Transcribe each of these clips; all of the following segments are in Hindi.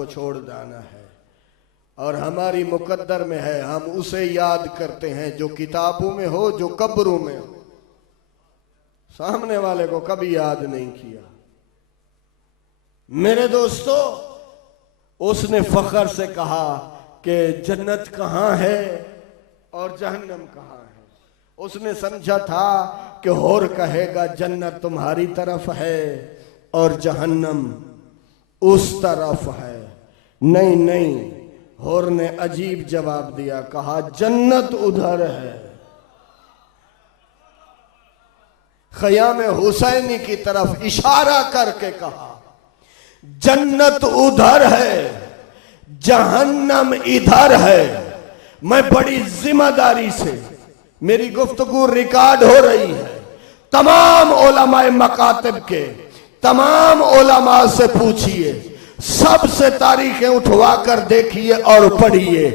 को छोड़ जाना है और हमारी मुकद्दर में है। हम उसे याद करते हैं जो किताबों में हो, जो कब्रों में हो। सामने वाले को कभी याद नहीं किया। मेरे दोस्तों, उसने फख्र से कहा कि जन्नत कहाँ है और जहन्नम कहाँ है। उसने समझा था कि होर कहेगा जन्नत तुम्हारी तरफ है और जहन्नम उस तरफ है। नहीं नहीं, होर ने अजीब जवाब दिया, कहा जन्नत उधर है। ख़याम हुसैनी की तरफ इशारा करके कहा जन्नत उधर है, जहन्नम इधर है। मैं बड़ी जिम्मेदारी से, मेरी गुफ्तगू रिकॉर्ड हो रही है, तमाम उलमाए मकातिब के तमाम उलमा से पूछिए, सबसे तारीखें उठवा कर देखिए और पढ़िए।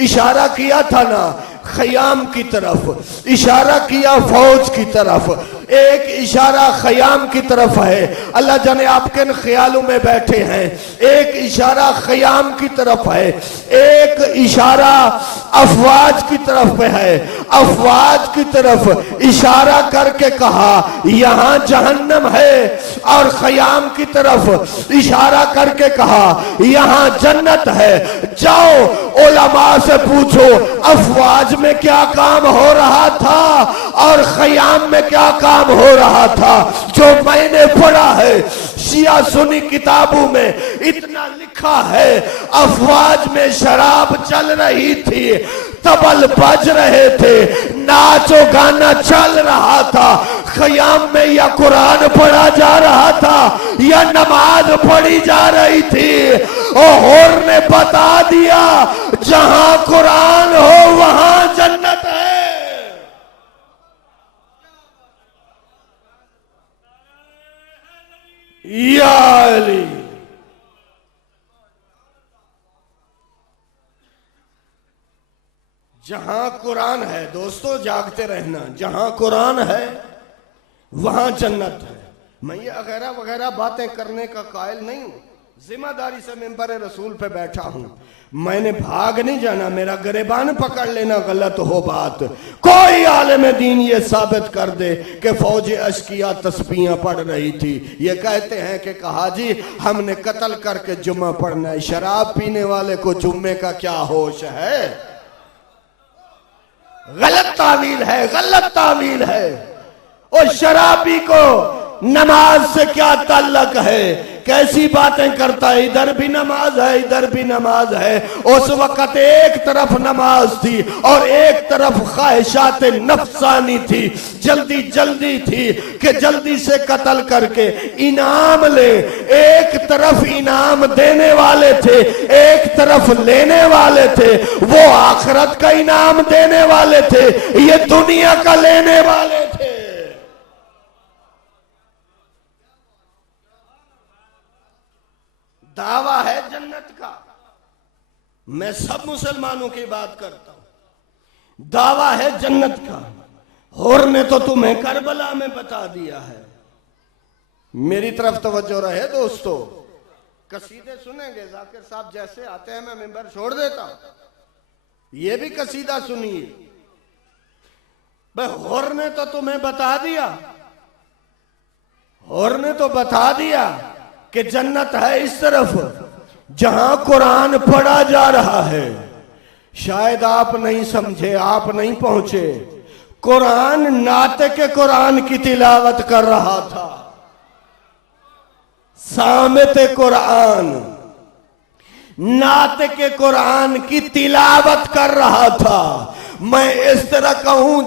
इशारा किया था ना ख़याम की तरफ, इशारा किया फौज की तरफ। एक इशारा ख़याम की तरफ है, अल्लाह जाने आप किन ख्यालों में बैठे हैं। एक इशारा ख़याम की तरफ है, एक इशारा अफवाज की तरफ पे है। अफवाज की तरफ इशारा करके कहा यहां जहन्नम है और ख़याम की तरफ इशारा करके कहा यहां जन्नत है। जाओ उलमा से पूछो अफवाज में क्या काम हो रहा था और ख़याम में क्या काम हो रहा था। जो मैंने पढ़ा है शिया सुन्नी किताबों में इतना लिखा है, अफवाज में शराब चल रही थी, तबल बज रहे थे, नाचो गाना चल रहा था। ख़याम में या कुरान पढ़ा जा रहा था या नमाज पढ़ी जा रही थी। और होर ने बता दिया जहां कुरान हो वहां जन्नत है। या अली, जहां कुरान है दोस्तों, जागते रहना, जहां कुरान है वहां जन्नत है। मैं ये वगैरह वगैरह बातें करने का कायल नहीं हूं, जिम्मेदारी से मिंबर रसूल पे बैठा हूं। मैंने भाग नहीं जाना, मेरा गिरेबान पकड़ लेना गलत हो बात। कोई आलिम दीन ये साबित कर दे कि फौज अशकिया तस्बीहां पढ़ रही थी। ये कहते हैं कि कहा जी हमने कत्ल करके जुम्मा पढ़ना है। शराब पीने वाले को जुम्मे का क्या होश है? गलत तावील है, गलत तावील है। और शराबी को नमाज से क्या ताल्लुक है? कैसी बातें करता है, इधर भी नमाज है इधर भी नमाज है। उस वक्त एक तरफ नमाज थी और एक तरफ ख्वाहिशात नफ्सानी थी। जल्दी जल्दी थी कि जल्दी से कत्ल करके इनाम ले। एक तरफ इनाम देने वाले थे, एक तरफ लेने वाले थे। वो आखिरत का इनाम देने वाले थे, ये दुनिया का लेने वाले थे। दावा है जन्नत का, मैं सब मुसलमानों की बात करता हूं। दावा है जन्नत का। होर ने तो तुम्हें करबला में बता दिया है। मेरी तरफ तवज्जो रहे दोस्तों। कसीदे सुनेंगे, जाकिर साहब जैसे आते हैं मैं मिंबर छोड़ देता हूं। ये भी कसीदा सुनिए। भाई होर ने तो तुम्हें बता दिया, होर ने तो बता दिया कि जन्नत है इस तरफ जहां कुरान पढ़ा जा रहा है। शायद आप नहीं समझे, आप नहीं पहुंचे। कुरान नाते के कुरान की तिलावत कर रहा था। सामित कुरान नाते के कुरान की तिलावत कर रहा था। मैं इस तरह कहूं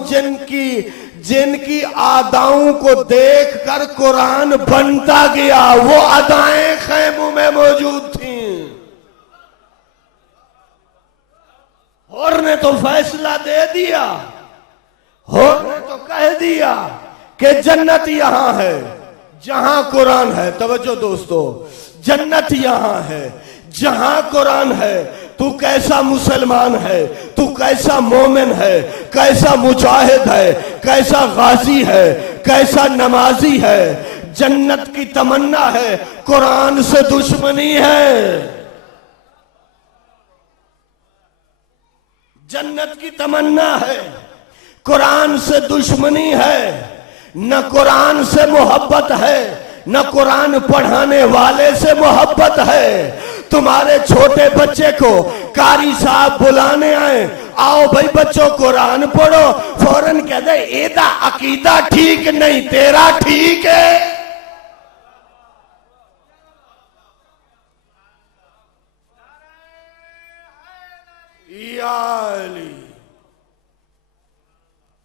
जिनकी अदाओं को देखकर कुरान बनता गया, वो अदाएं खैमों में मौजूद थीं। होर ने तो फैसला दे दिया, होर ने तो कह दिया कि जन्नत यहां है जहां कुरान है। तवज्जो दोस्तों, जन्नत यहां है जहां कुरान है। तू कैसा मुसलमान है, तू कैसा मोमिन है, कैसा मुजाहिद है, कैसा गाजी है, कैसा नमाजी है। जन्नत की तमन्ना है, कुरान से दुश्मनी है। जन्नत की तमन्ना है, कुरान से दुश्मनी है, न कुरान से मोहब्बत है, न कुरान पढ़ाने वाले से मोहब्बत है। तुम्हारे छोटे बच्चे को कारी साहब बुलाने आए, आओ भाई बच्चों कुरान पढ़ो, फौरन कह दे एदा अकीदा ठीक नहीं, तेरा ठीक है।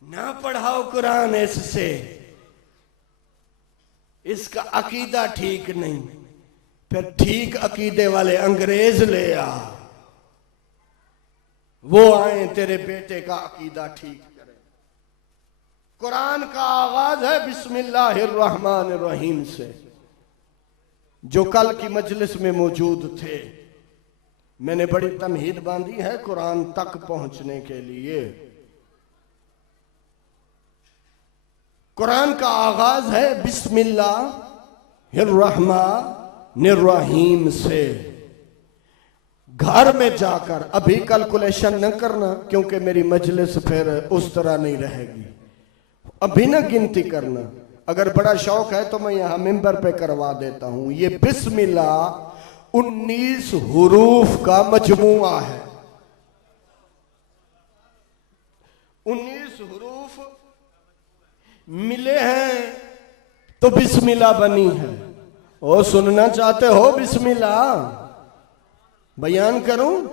ना पढ़ाओ कुरान इससे, इसका अकीदा ठीक नहीं। फिर ठीक अकीदे वाले अंग्रेज ले आ, वो आए तेरे बेटे का अकीदा ठीक करें। कुरान का आगाज है बिस्मिल्लाहिर्रहमानिर्रहीम से। जो कल की मजलिस में मौजूद थे, मैंने बड़ी तमहीद बांधी है कुरान तक पहुंचने के लिए। कुरान का आगाज है बिस्मिल्लाहिर्रहमानिर्रहीम से। घर में जाकर अभी कैलकुलेशन न करना, क्योंकि मेरी मजलिस फिर उस तरह नहीं रहेगी। अभी ना गिनती करना, अगर बड़ा शौक है तो मैं यहां मिंबर पे करवा देता हूं। ये बिस्मिल्लाह 19 हुरूफ का मजमुआ है। 19 हुरूफ मिले हैं तो बिस्मिल्लाह बनी है। ओ सुनना चाहते हो बिस्मिल्लाह? बयान करूं?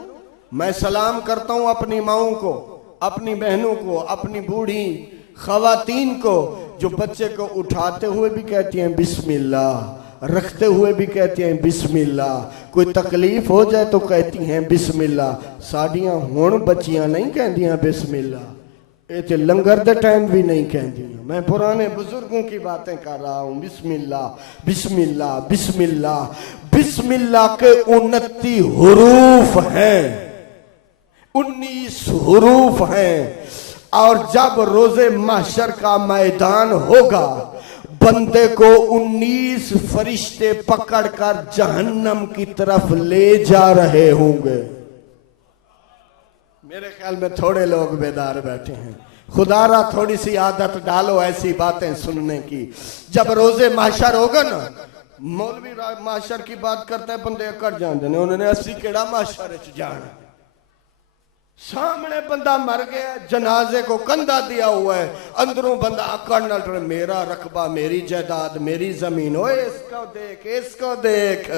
मैं सलाम करता हूं अपनी माओं को, अपनी बहनों को, अपनी बूढ़ी खवातीन को, जो बच्चे को उठाते हुए भी कहती हैं बिस्मिल्लाह, रखते हुए भी कहती हैं बिस्मिल्लाह, कोई तकलीफ हो जाए तो कहती हैं बिस्मिल्लाह। साडियां हुण बच्चियां नहीं कहदियां बिस्मिल्लाह, ये लंगर दे टाइम भी नहीं कहदियां। मैं पुराने बुजुर्गों की बातें कर रहा हूं। बिस्मिल्लाह बिस्मिल्लाह बिस्मिल्लाह। बिस्मिल्लाह के 29 हुरूफ हैं, 19 हुरूफ हैं। और जब रोजे महशर का मैदान होगा, बंदे को 19 फरिश्ते पकड़कर जहन्नम की तरफ ले जा रहे होंगे। मेरे ख्याल में थोड़े लोग बेदार बैठे हैं। खुदारा थोड़ी सी आदत डालो ऐसी बातें सुनने की। जब रोजे महशर होगा ना, मौलवी महशर की बात करते हैं, बंदे अकड़ जाते हैं, उन्होंने 80 केड़ा महशर जाना। सामने बंदा मर गया, जनाजे को कंधा दिया हुआ है, अंदरों बंदा अकड़ना, मेरा रकबा, मेरी जायदाद, मेरी जमीन, ओए इसको देख, इसको देख,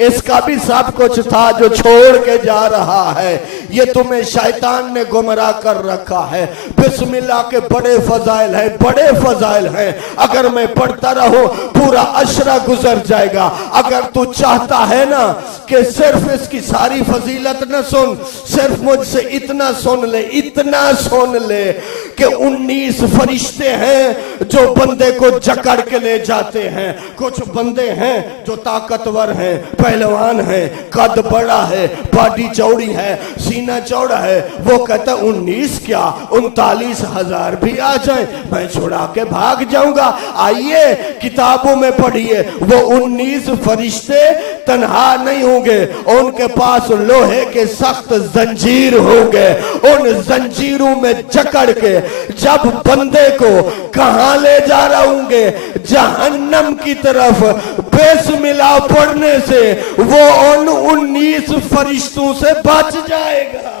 इसका भी सब कुछ था जो छोड़ के जा रहा है। ये तुम्हें शैतान ने गुमराह कर रखा है। बिस्मिल्लाह के बड़े फजाइल हैं, बड़े फजाइल हैं। अगर मैं पढ़ता रहूं पूरा अशरा गुजर जाएगा। अगर तू चाहता है ना कि सिर्फ इसकी सारी फजीलत न सुन, सिर्फ मुझसे इतना सुन ले, इतना सुन ले कि 19 फरिश्ते हैं जो बंदे को जकड़ के ले जाते हैं। कुछ बंदे हैं जो ताकतवर हैं, पहलवान हैं, कद बड़ा है, बॉडी चौड़ी है, सीना चौड़ा है। वो कहता 19 क्या 39,000 भी आ जाए मैं छुड़ा के भाग जाऊंगा। आइए किताबों में पढ़िए, वो 19 फरिश्ते तन्हा नहीं होंगे, उनके पास लोहे के सख्त जंजीर होंगे। उन जंजीरों में जकड़ के जब बंदे को कहां ले जा रहे होंगे? जहन्नम की तरफ। बिस्मिल्लाह पढ़ने से वो उन 19 फरिश्तों से बच जाएगा।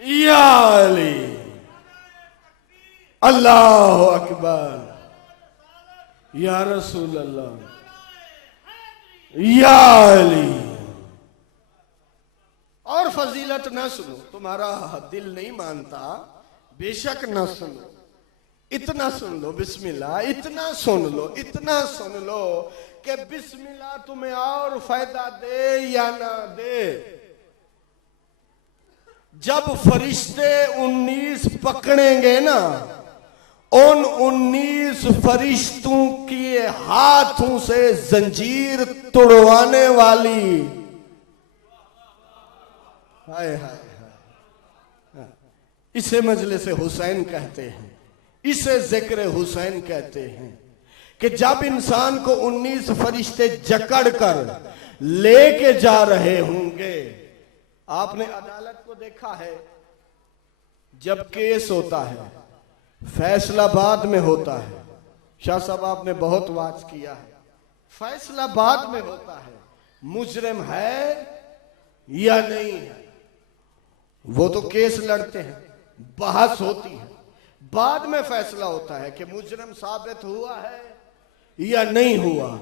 या अली, अल्लाह अकबर, या रसूल अल्लाह, या अली। और फजीलत ना सुनो, तुम्हारा दिल नहीं मानता, बेशक ना सुनो, इतना सुन लो बिस्मिल्लाह, इतना सुन लो, इतना सुन लो कि बिस्मिल्लाह तुम्हें और फायदा दे या ना दे। जब फरिश्ते 19 पकड़ेंगे ना, उन 19 फरिश्तों के हाथों से जंजीर तोड़वाने वाली, हाय हाय हाय, इसे मजलिस हुसैन कहते हैं, इसे जिक्र हुसैन कहते हैं कि जब इंसान को 19 फरिश्ते जकड़ कर लेके जा रहे होंगे। आपने अदालत को देखा है, जब केस होता है फैसला बाद में होता है। शाह साहब आपने बहुत वाज किया है, फैसला बाद में होता है, मुजरिम है या नहीं है। वो तो केस लड़ते हैं, बहस होती है, बाद में फैसला होता है कि मुजरिम साबित हुआ है या नहीं हुआ।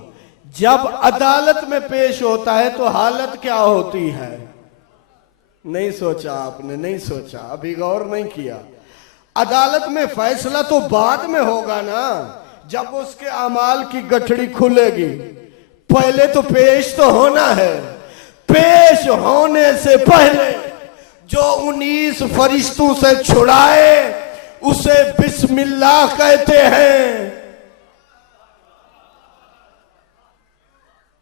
जब अदालत में पेश होता है तो हालत क्या होती है? नहीं सोचा आपने, नहीं सोचा, अभी गौर नहीं किया। अदालत में फैसला तो बाद में होगा ना, जब उसके अमाल की गठड़ी खुलेगी। पहले तो पेश तो होना है। पेश होने से पहले जो 19 फरिश्तों से छुड़ाए उसे बिस्मिल्लाह कहते हैं,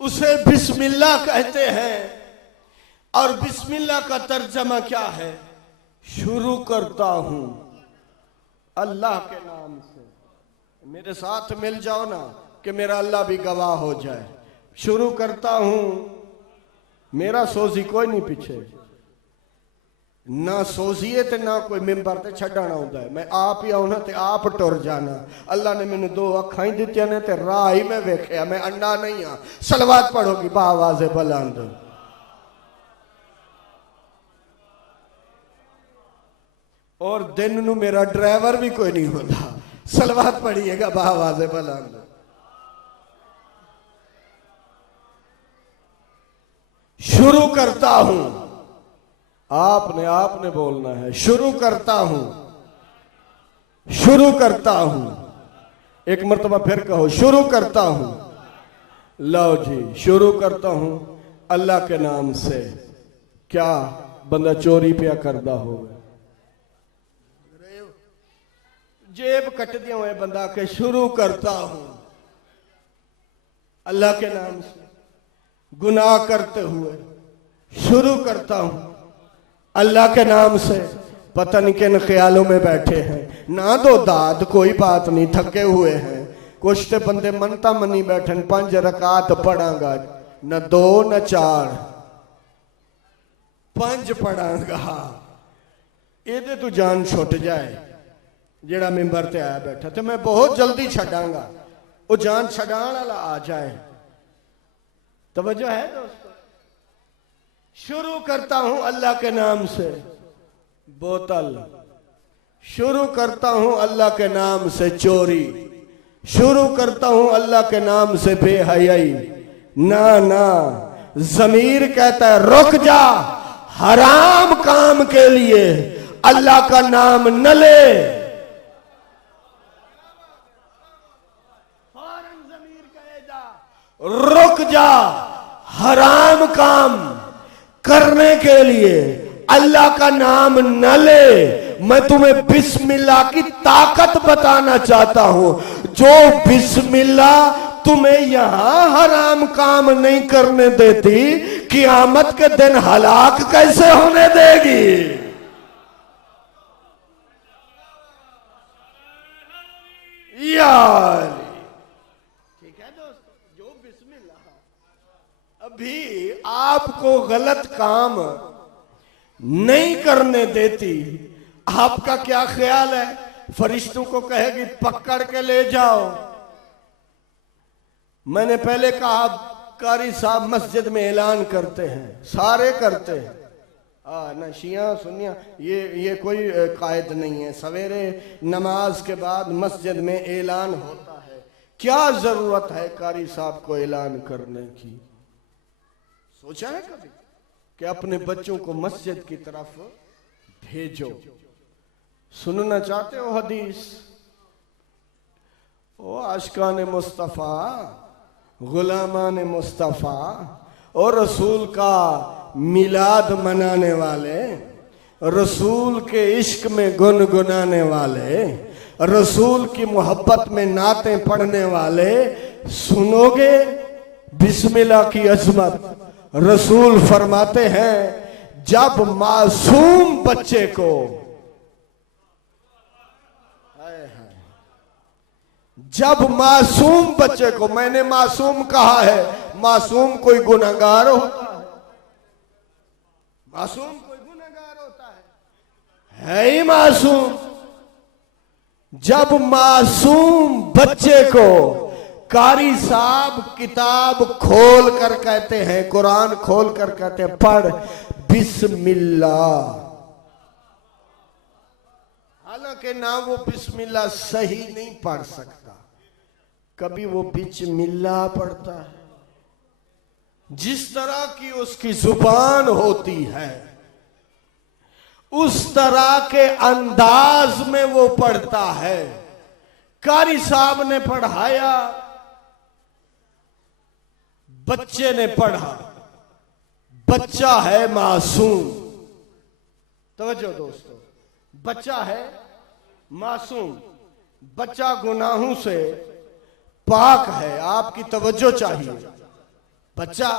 उसे बिस्मिल्लाह कहते हैं। और बिस्मिल्लाह का तर्जमा क्या है? शुरू करता हूं अल्लाह के नाम से। मेरे साथ मिल जाओ ना कि मेरा अल्लाह भी गवाह हो जाए। शुरू करता हूं, मेरा सोजी कोई नहीं पीछे, ना सोजिए ते ना कोई मिंबर ते छड़ना होता है। मैं आप ही आऊना ते आप टुर जाना। अल्लाह ने मैंने 2 अखां ही दित्तियां ने ते राह ही मैं वेख्या, मैं अंडा नहीं हाँ। सलवात पढ़ोगी बावाज़े बुलंद। और दिन नू मेरा ड्राइवर भी कोई नहीं होता। सलवात पढ़िएगा बावाज़े बुलंद। शुरू करता हूं, आपने बोलना है। शुरू करता हूं, शुरू करता हूं। एक मर्तबा फिर कहो, शुरू करता हूं। लो जी, शुरू करता हूं अल्लाह के नाम से। क्या बंदा चोरी पिया करदा हो, जेब कट दिया हुए बंदा के शुरू करता हूं अल्लाह के नाम से। गुनाह करते हुए शुरू करता हूं अल्लाह के नाम से। पता नहीं किन ख्यालों में बैठे हैं। ना दो दाद, कोई बात नहीं, थके हुए हैं। कुछ तो बंदे मनता मनी बैठे, 5 रकात पढ़ांगा, न 2 न 4, 5 पढ़ांगा। ये तू जान छुट जाए जेड़ा मिंबर ते आया बैठा, तो मैं बहुत जल्दी छड़ांगा। वो जान छड़ाने वाला आ जाए। तवज्जो है दोस्तों? शुरू करता हूं अल्लाह के नाम से। बोतल, शुरू करता हूं अल्लाह के नाम से। चोरी, शुरू करता हूं अल्लाह के नाम से। बेहयाई, ना ना, जमीर कहता है रुक जा, हराम काम के लिए अल्लाह का नाम न ले। फौरन जमीर कहेगा रुक जा, हराम काम करने के लिए अल्लाह का नाम न ले। मैं तुम्हें बिस्मिल्लाह की ताकत बताना चाहता हूं। जो बिस्मिल्लाह तुम्हें यहां हराम काम नहीं करने देती, क़यामत के दिन हलाक कैसे होने देगी? यार ठीक है दोस्तों, जो बिस्मिल्लाह अभी आपको गलत काम नहीं करने देती, आपका क्या ख्याल है? फरिश्तों को कहेगी पकड़ के ले जाओ। मैंने पहले कहा कारी साहब मस्जिद में ऐलान करते हैं, सारे करते हैं। ना शिया सुनिया, ये कोई कायद नहीं है। सवेरे नमाज के बाद मस्जिद में ऐलान होता है। क्या जरूरत है कारी साहब को ऐलान करने की? सोचा है कभी कि अपने बच्चों को मस्जिद की तरफ भेजो? सुनना चाहते हो हदीस? ओ आशिकान मुस्तफ़ा, गुलामान मुस्तफ़ा और रसूल का मिलाद मनाने वाले, रसूल के इश्क में गुनगुनाने वाले, रसूल की मोहब्बत में नातें पढ़ने वाले, सुनोगे बिस्मिल्लाह की अजमत। रसूल फरमाते हैं जब मासूम बच्चे को, जब मासूम बच्चे को, मैंने मासूम कहा है, मासूम कोई गुनहगार होता है? मासूम कोई गुनहगार होता है ही मासूम। जब मासूम बच्चे को कारी साहब किताब खोल कर कहते हैं, कुरान खोल कर कहते हैं पढ़ बिस्मिल्लाह, हालांकि ना वो बिस्मिल्लाह सही नहीं पढ़ सकता, कभी वो बिस्मिल्लाह पढ़ता है। जिस तरह की उसकी जुबान होती है उस तरह के अंदाज में वो पढ़ता है। कारी साहब ने पढ़ाया, बच्चे ने पढ़ा, बच्चा है मासूम। तवज्जो दोस्तों, बच्चा है मासूम, बच्चा गुनाहों से पाक है। आपकी तवज्जो चाहिए। बच्चा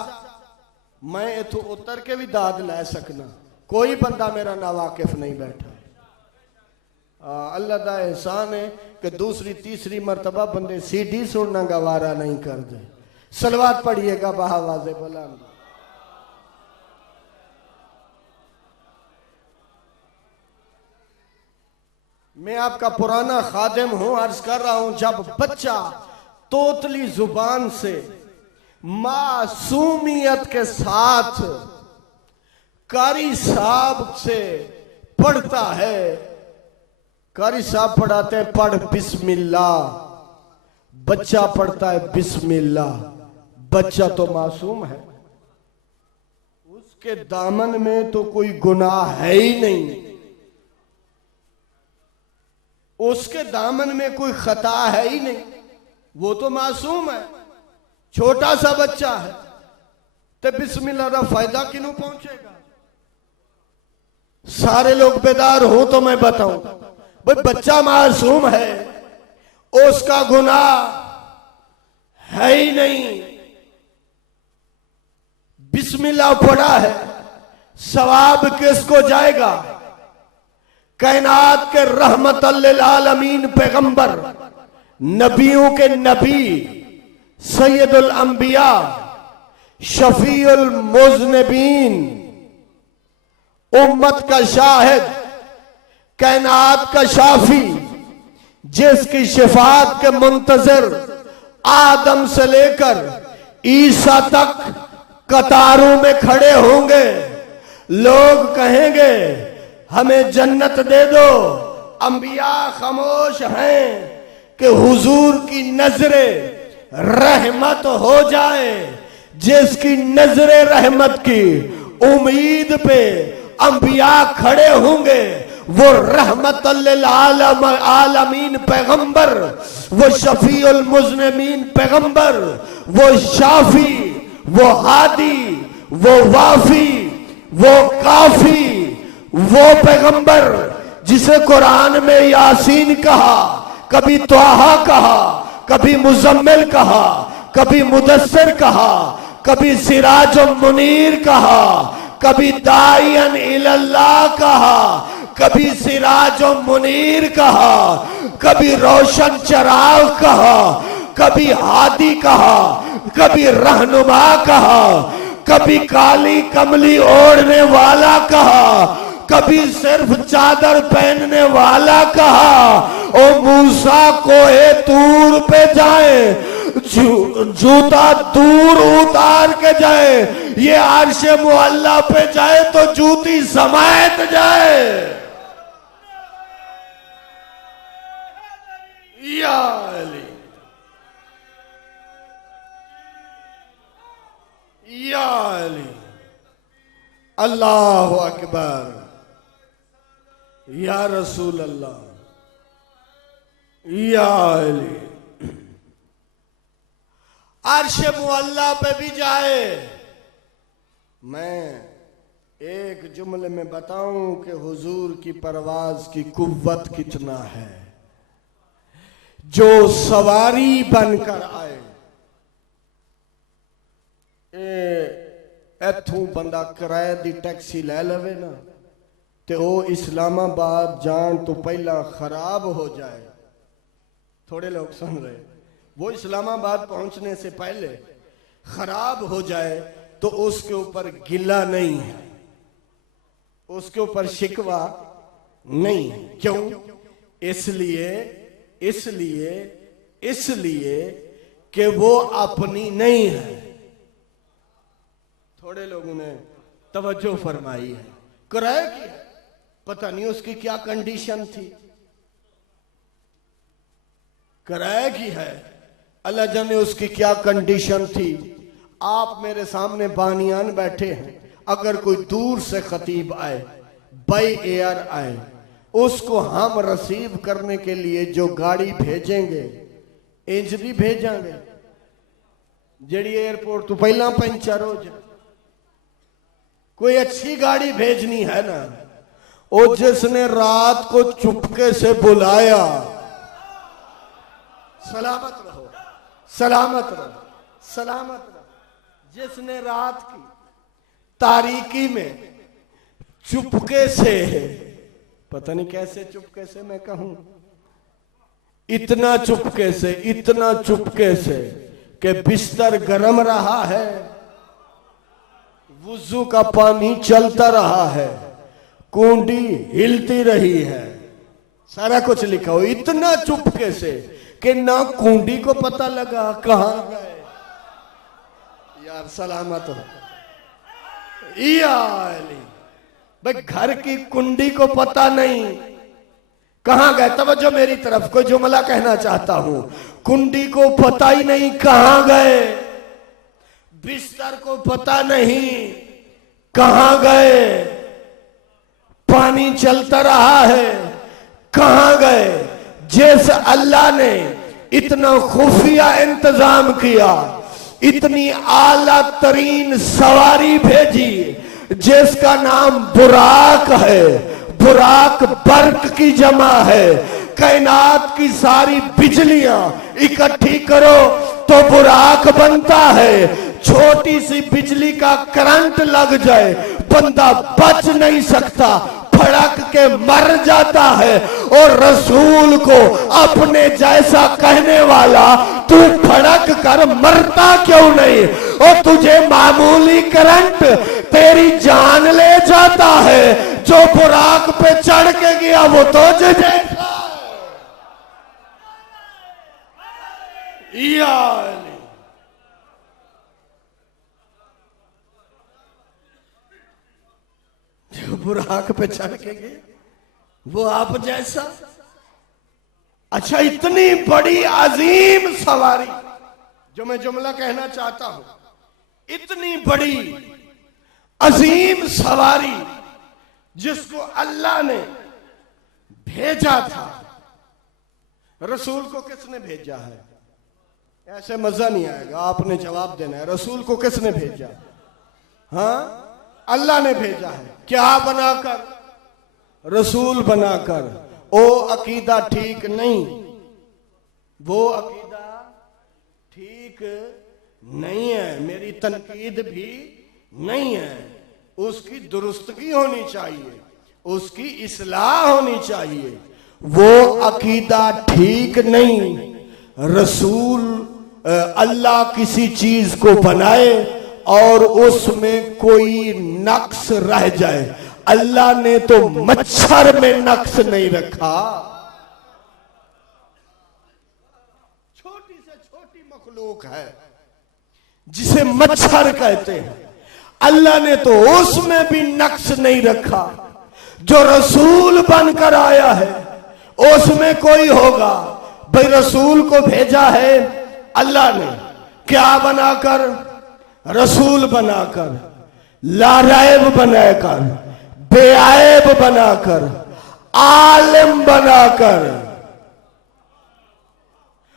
मैं इथों उतर के भी दाद लै सकना, कोई बंदा मेरा ना वाकिफ नहीं बैठा। अल्लाह का एहसान है कि दूसरी तीसरी मरतबा बंदे सीडी सुनना गवारा नहीं करते। सलवात पढ़िएगा बहावाज़े बुलंद। मैं आपका पुराना खादिम हूं, अर्ज कर रहा हूं, जब बच्चा तोतली जुबान से मासूमियत के साथ कारी साहब से पढ़ता है, कारी साहब पढ़ाते हैं पढ़ बिस्मिल्लाह, बच्चा पढ़ता है बिस्मिल्लाह। बच्चा तो मासूम है, उसके दामन में तो कोई गुनाह है ही नहीं, उसके दामन में कोई खता है ही नहीं, वो तो मासूम है, छोटा सा बच्चा है। तो बिस्मिल्लाह का फायदा किनू पहुंचेगा? सारे लोग बेदार हो तो मैं बताऊं, भाई बच्चा मासूम है, उसका गुनाह है ही नहीं, बिस्मिल्लाह पढ़ा है, सवाब किसको जाएगा? कायनात के रहमतुल आलमीन पैगंबर, नबियों के नबी, सैयदुल अंबिया, शफीउल मुज़निबीन, उम्मत का शाहिद, कायनात का शाफी, जिसकी शिफात के मुंतजर आदम से लेकर ईसा तक कतारों में खड़े होंगे। लोग कहेंगे हमें जन्नत दे दो, अंबिया खामोश हैं कि हुजूर की नजरे रहमत हो जाए। जिसकी नजरे रहमत की उम्मीद पे अंबिया खड़े होंगे, वो रहमतुल आलमीन पैगंबर, वो शफीउल मुज़निबीन पैगंबर, वो शाफी, वो हादी, वो वाफी, वो काफी, वो पैगंबर जिसे कुरान में यासीन कहा, कभी त्वाहा कहा, कभी मुजम्मिल कहा, कभी मुदस्सिर कहा, कभी सिराज मुनीर कहा, कभी दाइयन इलल्लाह कहा, कभी सिराज मुनीर कहा, कभी रोशन चराग कहा, कभी हादी कहा, कभी रहनुमा कहा, कभी काली कमली ओढ़ने वाला कहा, कभी सिर्फ चादर पहनने वाला कहा। ओ मूसा कोहे तूर पे जाए, जूता दूर उतार के जाए, ये अर्शे मुअल्ला पे जाए तो जूती समेत जाए। या अली, या अली, अल्लाहु अकबर, या रसूल अल्लाह, या अली। अर्श मुअल्ला पे भी जाए। मैं एक जुमले में बताऊं कि हुजूर की परवाज की कुव्वत कितना है। जो सवारी बनकर आए, इथों बंदा किराए दी टैक्सी लै लवे ना, तो वो इस्लामाबाद जान तो पहला खराब हो जाए। थोड़े लोग सुन रहे, वो इस्लामाबाद पहुंचने से पहले खराब हो जाए तो उसके ऊपर गिला नहीं है, उसके ऊपर शिकवा नहीं। क्यों? इसलिए इसलिए इसलिए कि वो अपनी नहीं है। थोड़े लोगों ने तवज्जो फरमाई है, किराए की है, पता नहीं उसकी क्या कंडीशन थी, किराए की है, अल्लाह जाने उसकी क्या कंडीशन थी। आप मेरे सामने बानियान बैठे हैं, अगर कोई दूर से खतीब आए, बाई एयर आए, उसको हम रिसीव करने के लिए जो गाड़ी भेजेंगे इंज भी भेजांगे जेड़ी एयरपोर्ट तो पहला पंचर हो जाए। कोई अच्छी गाड़ी भेजनी है ना, वो जिसने रात को चुपके से बुलाया, सलामत रहो, सलामत रहो, सलामत रहो, जिसने रात की तारीकी में चुपके से, पता नहीं कैसे चुपके से मैं कहूं, इतना चुपके से, इतना चुपके से कि बिस्तर गर्म रहा है, वुजू का पानी चलता रहा है, कुंडी हिलती रही है, सारा कुछ लिखा हो, इतना चुपके से कि ना कुंडी को पता लगा कहां गए। यार सलामत हो भाई, घर की कुंडी को पता नहीं कहां गए। तवज्जो मेरी तरफ, कोई जुमला कहना चाहता हूं, कुंडी को पता ही नहीं कहां गए, बिस्तर को पता नहीं कहां गए, पानी चलता रहा है कहां गए। जैसे अल्लाह ने इतना खुफिया इंतजाम किया, इतनी आला तरीन सवारी भेजी जिसका नाम बुराक है, बुराक बर्क की जमा है, कायनात की सारी बिजलियां इकट्ठी करो तो बुराक बनता है। छोटी सी बिजली का करंट लग जाए बंदा बच नहीं सकता, फड़क के मर जाता है। और रसूल को अपने जैसा कहने वाला तू फड़क कर मरता क्यों नहीं? और तुझे मामूली करंट तेरी जान ले जाता है, जो बुराक पे चढ़ के गया वो तो जैसा जो बुराक पे चढ़ के गए वो आप जैसा। अच्छा, इतनी बड़ी अजीम सवारी, जो मैं जुमला कहना चाहता हूं, इतनी बड़ी अजीम सवारी जिसको अल्लाह ने भेजा था, रसूल को किसने भेजा है? ऐसे मजा नहीं आएगा, आपने जवाब देना है। रसूल को किसने भेजा? हाँ, अल्लाह ने भेजा है। क्या बनाकर? रसूल बनाकर। ओ अकीदा ठीक नहीं, वो अकीदा ठीक नहीं है, मेरी तनकीद भी नहीं है, उसकी दुरुस्तगी होनी चाहिए, उसकी इस्लाह होनी चाहिए। वो अकीदा ठीक नहीं। रसूल अल्लाह किसी चीज को बनाए और उसमें कोई नक्स रह जाए, अल्लाह ने तो मच्छर में नक्स नहीं रखा। छोटी से छोटी मखलूक है जिसे मच्छर कहते हैं, अल्लाह ने तो उसमें भी नक्स नहीं रखा। जो रसूल बनकर आया है उसमें कोई होगा। भाई रसूल को भेजा है अल्लाह ने, क्या बनाकर? रसूल बनाकर, लारैब बनाकर, बेआब बनाकर, आलिम बनाकर।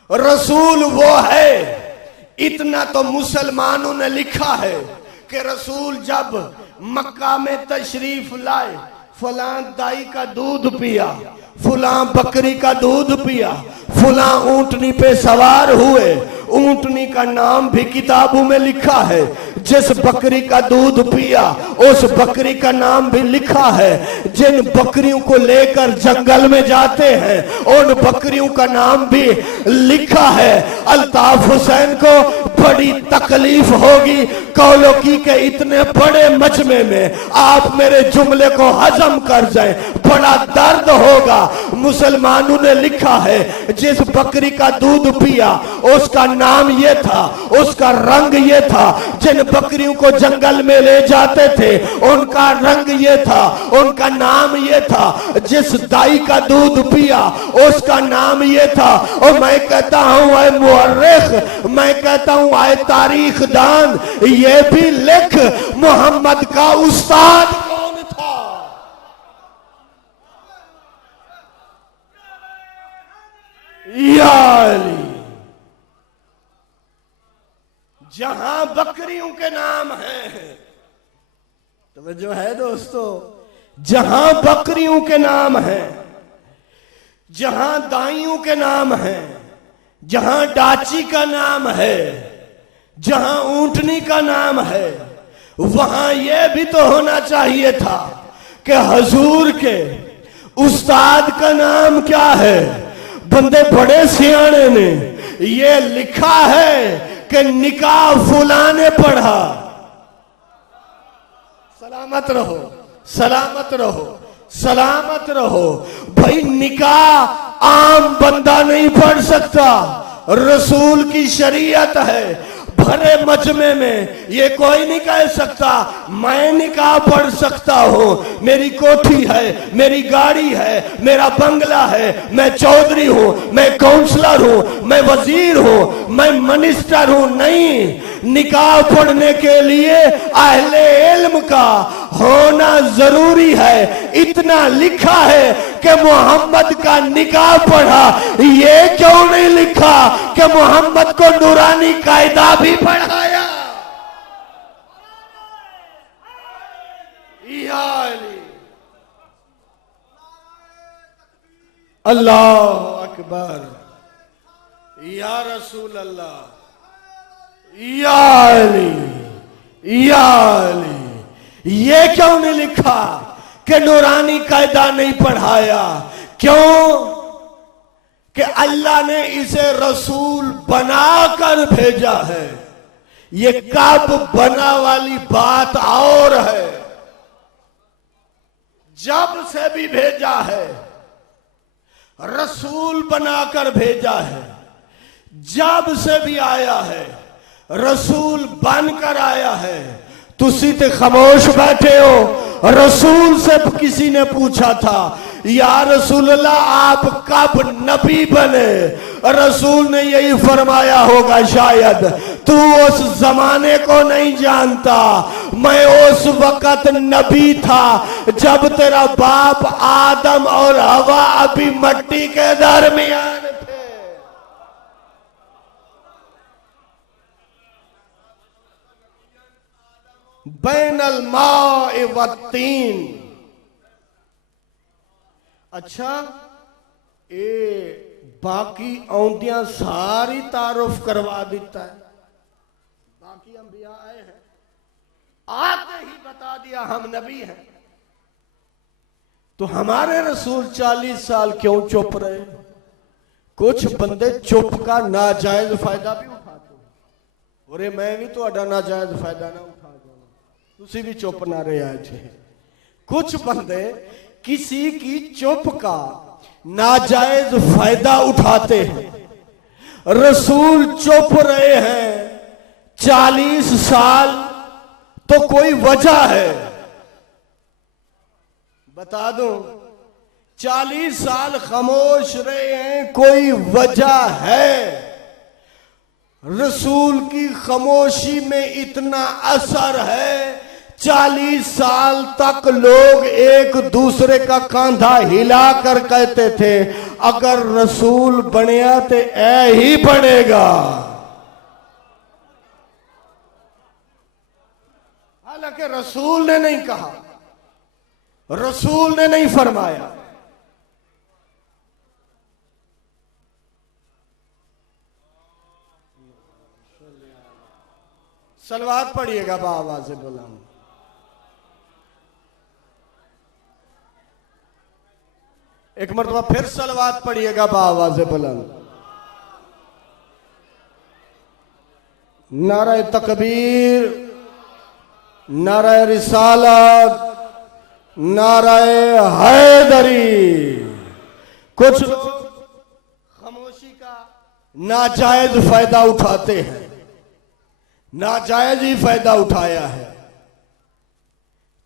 रसूल वो है, इतना तो मुसलमानों ने लिखा है कि रसूल जब मक्का में तशरीफ लाए, फलां दाई का दूध पिया, फलां बकरी का दूध पिया, फलां ऊंटनी पे सवार हुए, ऊंटनी का नाम भी किताबों में लिखा है। जिस बकरी का दूध पिया उस बकरी का नाम भी लिखा है। जिन बकरियों को लेकर जंगल में जाते हैं उन बकरियों का नाम भी लिखा है। अल्ताफ हुसैन को बड़ी तकलीफ होगी कौलोकी के इतने बड़े मजमे में आप मेरे जुमले को हजम कर जाएं, बड़ा दर्द होगा। मुसलमानों ने लिखा है जिस बकरी का दूध पिया उसका नाम ये था, उसका रंग ये था। जिन बकरियों को जंगल में ले जाते थे उनका रंग ये था, उनका नाम ये था। जिस दाई का दूध पिया उसका नाम ये था। और मैं कहता हूं आए मुअर्रिख, मैं कहता हूं आए तारीख दान, ये भी लिख मोहम्मद का उस्ताद कौन था। या अली। जहां बकरियों के नाम हैं, तो जो है दोस्तों, जहां बकरियों के नाम हैं, जहां दाइयों के नाम हैं, जहां डाची का नाम है, जहां ऊंटनी का नाम है, वहां यह भी तो होना चाहिए था कि हजूर के उस्ताद का नाम क्या है। बंदे बड़े सियाने ने ये लिखा है कि निकाह फुला ने पढ़ा। सलामत रहो, सलामत रहो, सलामत रहो। भाई निकाह आम बंदा नहीं पढ़ सकता, रसूल की शरीयत है। भरे मजमे में ये कोई नहीं कह सकता मैं निकाह पढ़ सकता हूं, मेरी कोठी है, मेरी गाड़ी है, मेरा बंगला है, मैं चौधरी हूं, मैं काउंसलर हूं, मैं वजीर हूं, मैं मिनिस्टर हूं। नहीं, निकाह पढ़ने के लिए अहले इल्म का होना जरूरी है। इतना लिखा है कि मोहम्मद का निकाह पढ़ा, ये क्यों नहीं लिखा कि मोहम्मद को नूरानी कायदा भी पढ़ाया। या अली, अल्लाह अकबर, या रसूल अल्लाह, या अली, या अली। ये क्यों नहीं लिखा कि नूरानी कायदा नहीं पढ़ाया? क्यों? कि अल्लाह ने इसे रसूल बनाकर भेजा है। ये कब बना वाली बात और है। जब से भी भेजा है रसूल बनाकर भेजा है, जब से भी आया है रसूल बनकर आया है। तुसी ते खामोश बैठे हो। रसूल से किसी ने पूछा था या रसूल अल्लाह आप कब नबी बने? रसूल ने यही फरमाया होगा शायद तू उस जमाने को नहीं जानता, मैं उस वक्त नबी था जब तेरा बाप आदम और हवा अभी मट्टी के दरमियान थे। बैनल माए वत्तीन। अच्छा, ए बाकी औंदियां सारी तारुफ करवा देता है। बाकी अंबिया आए हैं, आते ही बता दिया हम नबी हैं। तो हमारे रसूल 40 साल क्यों चुप रहे? कुछ बंदे चुप का नाजायज फायदा भी उठाते हैं। अरे मैं भी तो नाजायज फायदा ना उठा दूंगा, तुसी भी चुप ना रहे आए थे। कुछ बंदे किसी की चुप का नाजायज फायदा उठाते हैं। रसूल चुप रहे हैं 40 साल, तो कोई वजह है? बता दूं, 40 साल खामोश रहे हैं, कोई वजह है? रसूल की खामोशी में इतना असर है। 40 साल तक लोग एक दूसरे का कांधा हिला कर कहते थे अगर रसूल बनया तो ऐ ही बनेगा। हालांकि रसूल ने नहीं कहा, रसूल ने नहीं फरमाया। सलवात पढ़िएगा बाआवाज़ बुलंद। एक मरतबा फिर सलवात पढ़िएगा बाआवाज़ बुलंद। नारे तकबीर, नारे रिसालत, नारे हैदरी। कुछ लोग खामोशी का नाजायज फायदा उठाते हैं, नाजायज ही फायदा उठाया है।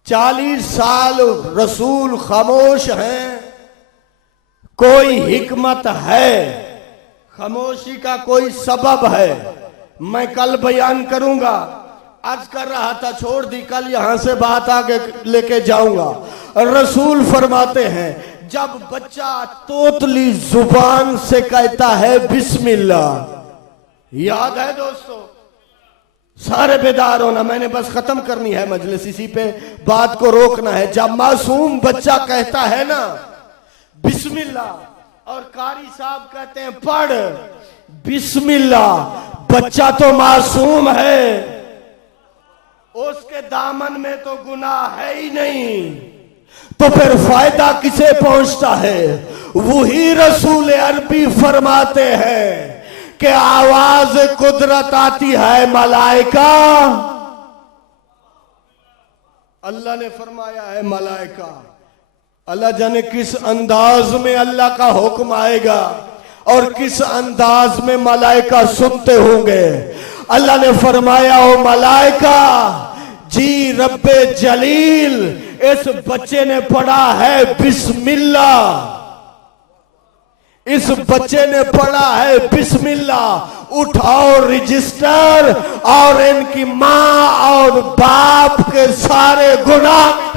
40 साल रसूल खामोश हैं, कोई हिकमत है, खामोशी का कोई सबब है। मैं कल बयान करूंगा, आज कर रहा था छोड़ दी, कल यहां से बात आगे लेके जाऊंगा। रसूल फरमाते हैं जब बच्चा तोतली जुबान से कहता है बिस्मिल्लाह, याद है दोस्तों, सारे बेदार होना, मैंने बस खत्म करनी है मजलिस, इसी पे बात को रोकना है। जब मासूम बच्चा कहता है ना बिस्मिल्लाह और कारी साहब कहते हैं पढ़ बिस्मिल्लाह, बच्चा तो मासूम है, उसके दामन में तो गुनाह है ही नहीं, तो फिर फायदा किसे पहुंचता है? वही रसूल अरबी फरमाते हैं कि आवाज कुदरत आती है मलाइका, अल्लाह ने फरमाया है मलाइका। अल्लाह जाने किस अंदाज में अल्लाह का हुक्म आएगा और किस अंदाज में मलाइका सुनते होंगे। अल्लाह ने फरमाया ओ मलाइका जी, रब्बे जलील इस बच्चे ने पढ़ा है बिस्मिल्लाह, इस बच्चे ने पढ़ा है बिस्मिल्लाह, उठाओ रजिस्टर और इनकी मां और बाप के सारे गुनाह